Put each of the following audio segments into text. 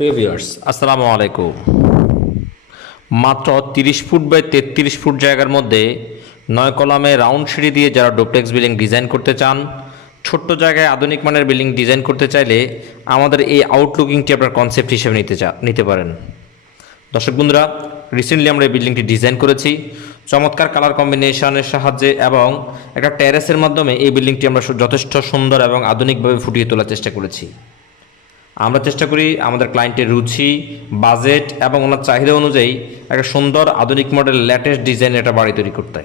প্রিয় ভিউয়ার্স আসসালামু আলাইকুম। মাত্র তিরিশ ফুট বাই তেত্রিশ ফুট জায়গার মধ্যে নয় কলামে রাউন্ড সিঁড়ি দিয়ে যারা ডুপ্লেক্স বিল্ডিং ডিজাইন করতে চান, ছোট্ট জায়গায় আধুনিক মানের বিল্ডিং ডিজাইন করতে চাইলে আমাদের এই আউটলুকিংটি আপনার কনসেপ্ট হিসেবে নিতে চা, নিতে পারেন। দর্শক বন্ধুরা রিসেন্টলি আমরা এই বিল্ডিংটি ডিজাইন করেছি। চমৎকার কালার কম্বিনেশনের সাহায্যে এবং একটা টেরেসের মাধ্যমে এই বিল্ডিংটি আমরা যথেষ্ট সুন্দর এবং আধুনিকভাবে ফুটিয়ে তোলার চেষ্টা করেছি। আমরা চেষ্টা করি আমাদের ক্লায়েন্টের রুচি বাজেট এবং ওনার চাহিদা অনুযায়ী একটা সুন্দর আধুনিক মডেল লেটেস্ট ডিজাইন একটা বাড়ি তৈরি করতে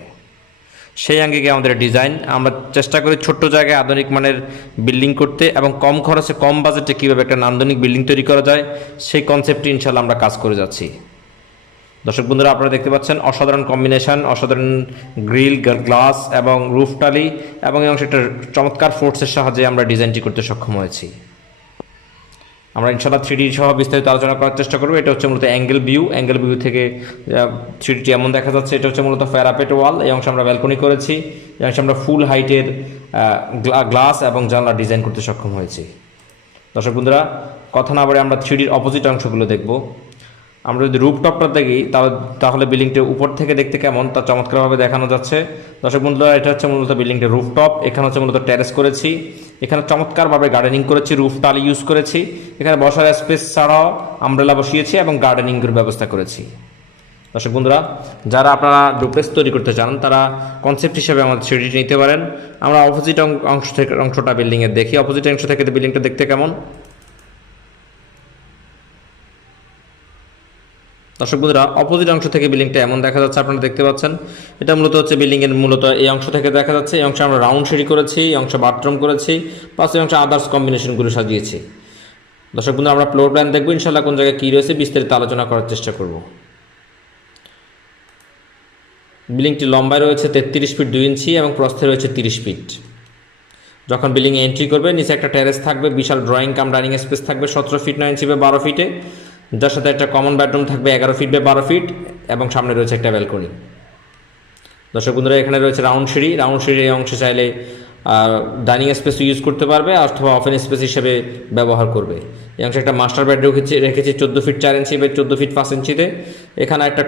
সেই আঙ্গিকে আমাদের ডিজাইন আমরা চেষ্টা করি ছোট্ট জায়গায় আধুনিক মানের বিল্ডিং করতে এবং কম খরচে, কম বাজেটে কীভাবে একটা নান্দনিক বিল্ডিং তৈরি করা যায়, সেই কনসেপ্টটি ইনশাল্লাহ আমরা কাজ করে যাচ্ছি। দর্শক বন্ধুরা, আপনারা দেখতে পাচ্ছেন অসাধারণ কম্বিনেশন অসাধারণ গ্রিল গ্লাস এবং রুফ টালি এবং এই একটা চমৎকার ফোর্সের সাহায্যে আমরা ডিজাইনটি করতে সক্ষম হয়েছি। আমরা ইনশাল্লাহ থ্রি সহ বিস্তারিত আলোচনা করার চেষ্টা করব। এটা হচ্ছে মূলত অ্যাঙ্গেল ভিউ অ্যাঙ্গেল ভিউ থেকে থ্রিডিটি এমন দেখা যাচ্ছে, এটা হচ্ছে মূলত ফ্যারাপেট ওয়াল এই অংশে আমরা ব্যালকনি করেছি। এই অংশে আমরা ফুল হাইটের গ্লাস এবং জানলা ডিজাইন করতে সক্ষম হয়েছি। দর্শক বন্ধুরা, কথা না বলে আমরা থ্রিডির অপোজিট অংশগুলো দেখব। আমরা যদি রুপটপটা দেখি, তাহলে তাহলে বিল্ডিংটা উপর থেকে দেখতে কেমন, তা চমৎকারভাবে দেখানো যাচ্ছে। দর্শক বন্ধুরা, এটা হচ্ছে মূলত বিল্ডিংটা রুফটপ। এখানে হচ্ছে মূলত টেরেস করেছি। এখানে চমৎকারভাবে গার্ডেনিং করেছি, রুফ টালি ইউজ করেছি। এখানে বসার স্পেস ছাড়াও আমব্রেলা বসিয়েছি এবং গার্ডেনিংয়ের ব্যবস্থা করেছি। দর্শক বন্ধুরা, যারা আপনারা ডুপ্লেক্স তৈরি করতে চান, তারা কনসেপ্ট হিসেবে আমাদের সিঁড়িটি নিতে পারেন। আমরা অপোজিট অংশ থেকে, অংশটা বিল্ডিংয়ের দেখি। অপোজিট অংশ থেকে বিল্ডিংটা দেখতে কেমন? দর্শক বন্ধুরা, অপোজিট অংশ থেকে বিল্ডিংটা এমন দেখা যাচ্ছে, আপনারা দেখতে পাচ্ছেন। এটা মূলত হচ্ছে বিল্ডিংয়ের মূলত এই অংশ থেকে দেখা যাচ্ছে। এই অংশে আমরা রাউন্ড সিঁড়ি করেছি, এই অংশে বাথরুম করেছি প্লাস এই অংশে আদার্স কম্বিনেশনগুলো সাজিয়েছি। দর্শক বন্ধু আমরা ফ্লোর প্ল্যান দেখব ইনশাল্লাহ কোন জায়গায় কী রয়েছে, বিস্তারিত আলোচনা করার চেষ্টা করব। বিল্ডিংটি লম্বায় রয়েছে তেত্রিশ ফিট দুই ইঞ্চি এবং প্রস্থে রয়েছে তিরিশ ফিট যখন বিল্ডিংয়ে এন্ট্রি করবে, নিচে একটা টেরেস থাকবে, বিশাল ড্রয়িং কাম ডাইনিং স্পেস থাকবে, সতেরো ফিট নয় ইঞ্চি বা বারো ফিটে যার সাথে একটা কমন বেডরুম থাকবে এগারো ফিট বা বারো ফিট এবং সামনে রয়েছে একটা ব্যালকনি দর্শক বন্ধুরা, এখানে রয়েছে রাউন্ড সিঁড়ি। রাউন্ড সিঁড়ি অংশে চাইলে ডাইনিং স্পেস ইউজ করতে পারবে অথবা অফেন স্পেস হিসেবে ব্যবহার করবে। এই অংশে একটা মাস্টার বেড রেখেছি রেখেছি চোদ্দ ফিট চার ইঞ্চি বা চোদ্দ ফিট পাঁচ ইঞ্চিতে এখানে একটা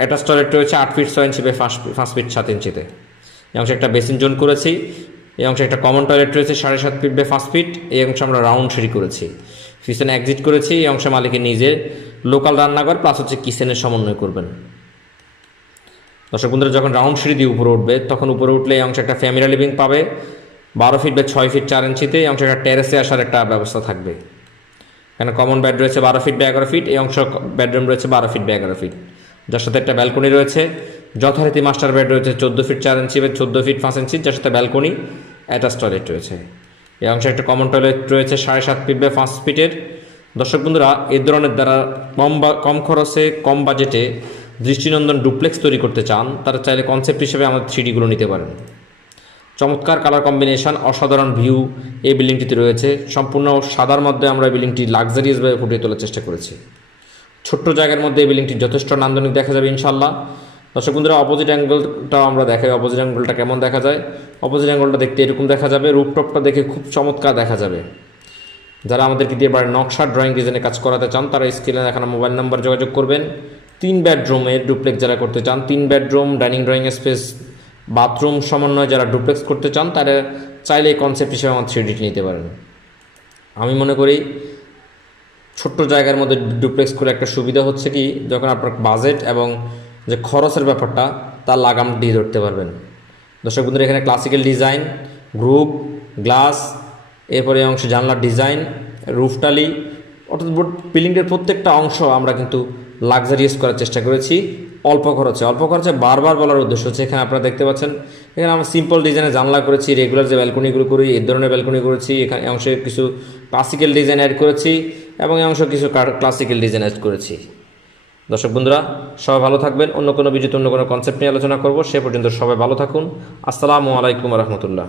অ্যাটাচ টয়লেট রয়েছে আট ফিট ছয় ইঞ্চি বা পাঁচ পাঁচ ফিট সাত ইঞ্চিতে এই অংশে একটা বেসিন জোন করেছি। এই অংশে একটা কমন টয়লেট রয়েছে সাড়ে সাত ফিট বা পাঁচ ফিট এই অংশে আমরা রাউন্ড সিঁড়ি করেছি। পিছনে এক্সিট করেছি, এই অংশে মালিকের নিজের লোকাল রান্নাঘর প্লাস হচ্ছে কিচেনের সমন্বয় করবেন। দর্শক বন্ধুরা, যখন রাউন্ড সিঁড়ি দিয়ে উপরে উঠবে, তখন উপরে উঠলে এই অংশে একটা ফ্যামিলি লিভিং পাবে। বারো ফিট বা ছয় ফিট চার ইঞ্চিতে এই অংশে একটা টেরেসে আসার একটা ব্যবস্থা থাকবে। এখানে কমন বেড রয়েছে বারো ফিট বা এগারো ফিট এই অংশ বেডরুম রয়েছে বারো ফিট বা এগারো ফিট যার সাথে একটা ব্যালকনি রয়েছে, যথারীতি মাস্টার বেড রয়েছে চোদ্দ ফিট চার ইঞ্চি বা চোদ্দ ফিট পাঁচ ইঞ্চি, যার সাথে ব্যালকনি অ্যাটাচ টয়লেট রয়েছে। এই অংশে একটা কমন টয়লেট রয়েছে, সাড়ে সাত ফিট বা পাঁচ ফিটের দর্শক বন্ধুরা এই ধরনের দ্বারা কম বা কম খরচে, কম বাজেটে দৃষ্টিনন্দন ডুপ্লেক্স তৈরি করতে চান, তারা চাইলে কনসেপ্ট হিসেবে আমাদের থ্রিডিগুলো নিতে পারেন। চমৎকার কালার কম্বিনেশন অসাধারণ ভিউ এই বিল্ডিংটিতে রয়েছে। সম্পূর্ণ সাদার মধ্যে আমরা এই বিল্ডিংটি লাক্সারিয়াসভাবে ফুটিয়ে তোলার চেষ্টা করেছি। ছোট্ট জায়গার মধ্যে এই বিল্ডিংটি যথেষ্ট নান্দনিক দেখা যাবে ইনশাল্লাহ দর্শক বন্ধুরা অপোজিট অ্যাঙ্গেলটাও আমরা দেখাই। অপোজিট অ্যাঙ্গেলটা কেমন দেখা যায়? অপোজিট অ্যাঙ্গেলটা দেখতে এরকম দেখা যাবে। রুপটপটা দেখে খুব চমৎকার দেখা যাবে। যারা আমাদেরকে দিয়ে বাড়ির নকশা ড্রয়িং ডিজাইনে কাজ করাতে চান, তারা স্ক্রিনে দেখানো মোবাইল নাম্বার যোগাযোগ করবেন। তিন বেডরুমের ডুপ্লেক্স যারা করতে চান, তিন bedroom dining drawing space bathroom সমন্বয় যারা ডুপ্লেক্স করতে চান, তারা চাইলে এই কনসেপ্ট হিসেবে আমার থ্রি নিতে পারেন। আমি মনে করি, ছোট্ট জায়গার মধ্যে ডুপ্লেক্স করে একটা সুবিধা হচ্ছে কি, যখন আপনার বাজেট এবং যে খরচের ব্যাপারটা, তার লাগাম দিয়ে ধরতে পারবেন। দর্শক বন্ধুরা, এখানে ক্লাসিক্যাল ডিজাইন গ্রুপ গ্লাস এরপরে অংশে জানলার ডিজাইন রুফটালি অর্থাৎ বিল্ডিংয়ের প্রত্যেকটা অংশ আমরা কিন্তু লাক্সারিয়াস করার চেষ্টা করেছি, অল্প খরচে। অল্প খরচে বারবার বলার উদ্দেশ্য হচ্ছে, এখানে আপনারা দেখতে পাচ্ছেন, এখানে আমরা সিম্পল ডিজাইনে জানলা করেছি রেগুলার যে ব্যালকনিগুলো করি, এই ধরনের ব্যালকনি করেছি, এখানে অংশে কিছু ক্লাসিক্যাল ডিজাইন অ্যাড করেছি, এবং এই অংশ কিছু ক্লাসিক্যাল ডিজাইন অ্যাড করেছি। দর্শক বন্ধুরা, সবাই ভালো থাকবেন। অন্য কোনো বিজিত অন্য কোনো কনসেপ্ট নিয়ে আলোচনা করব। সে পর্যন্ত সবাই ভালো থাকুন। আসসালামু আলাইকুম রহমতুল্লাহ।